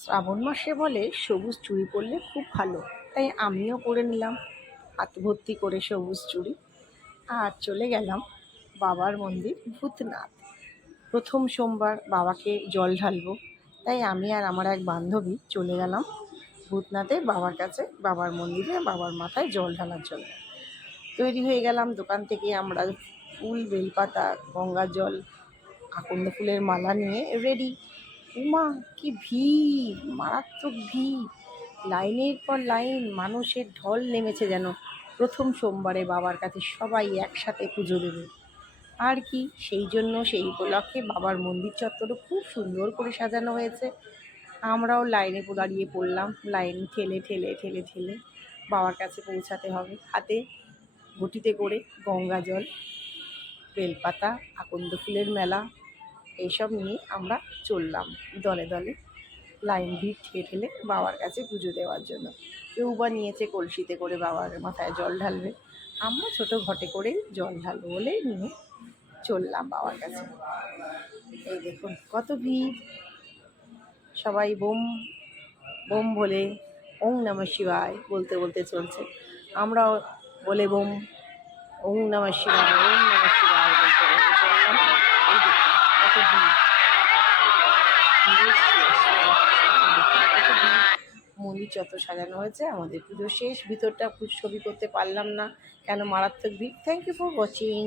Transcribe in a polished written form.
শ্রাবণ মাসে বলে সবুজ চুড়ি পরলে খুব ভালো, তাই আমিও পরে নিলাম হাত ভর্তি করে সবুজ চুড়ি। আর চলে গেলাম বাবার মন্দির ভূতনাথ। প্রথম সোমবার বাবাকে জল ঢালবো, তাই আমি আর আমার এক বান্ধবী চলে গেলাম ভূতনাথে বাবার কাছে, বাবার মন্দিরে বাবার মাথায় জল ঢালার জন্য। তৈরি হয়ে গেলাম, দোকান থেকে আমরা ফুল, বেলপাতা, গঙ্গা জল, আকন্দ ফুলের মালা নিয়ে রেডি। উমা, কি ভিড়, মারাত্মক ভিড়! লাইনের পর লাইন, মানুষের ঢল নেমেছে যেন প্রথম সোমবারে বাবার কাছে সবাই একসাথে পুজো দেবে। আর কি, সেই জন্য সেই উপলক্ষে বাবার মন্দির চত্বরও খুব সুন্দর করে সাজানো হয়েছে। আমরাও লাইনে দাঁড়িয়ে পড়লাম। লাইন ঠেলে ঠেলে ঠেলে ঠেলে বাবার কাছে পৌঁছাতে হবে। হাতে ঘটিতে করে গঙ্গা জল, বেলপাতা, আকন্দ ফুলের মেলা এইসব নিয়ে আমরা চললাম দলে দলে, লাইন ভিড় ঠেলে ঠেলে বাবার কাছে পুজো দেওয়ার জন্য। কেউ বা নিয়েছে কলসিতে করে বাবার মাথায় জল ঢালবে, আমরা ছোটো ঘটে করে জল ঢালবো বলে নিয়ে চললাম বাবার কাছে। এই দেখুন কত ভিড়, সবাই বোম বোম বলে ওং নমঃ শিবায় বলতে বলতে চলছে। আমরাও বলে বোম ওং নমঃ শিবায়, ওং নমঃ শিবায় বলতে বলতে চললাম। এই দেখুন কত ভিড়, মন্দির যত সাজানো হয়েছে। আমাদের পুজো শেষ, ভিতরটা ছবি করতে পারলাম না, কেন মারাত্মক ভিড়। Thank you for watching.